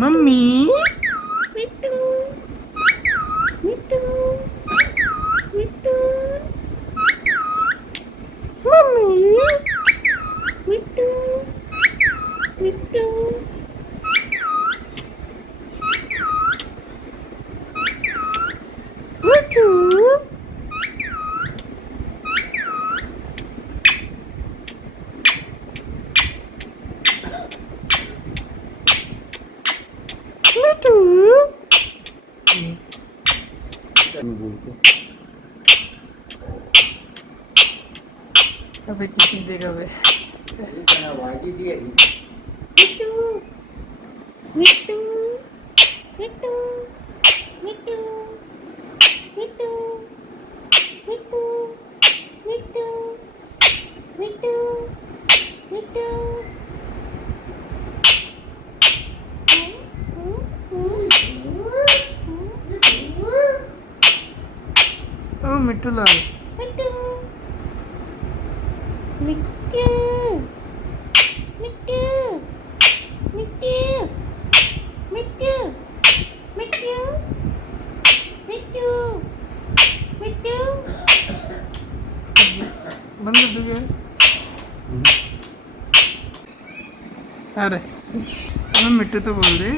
mummy मिट्टू मिट्टू मिट्टू mummy मिट्टू मिट्टू मिट्टू मिट्टू अबे किसी देगा बे मिट्टू मिट्टू मिट्टू मिट्टू मिट्टू मिट्टू मिट्टू मिट्टू मिट्टू ओ मिट्टू लाल मिट्टू मिट्टू मिट्टू मिट्टू मिट्टू मिट्टू मिट्टू मिट्टू बंद कर दीजिए अरे हमें मिट्टू तो बोल दे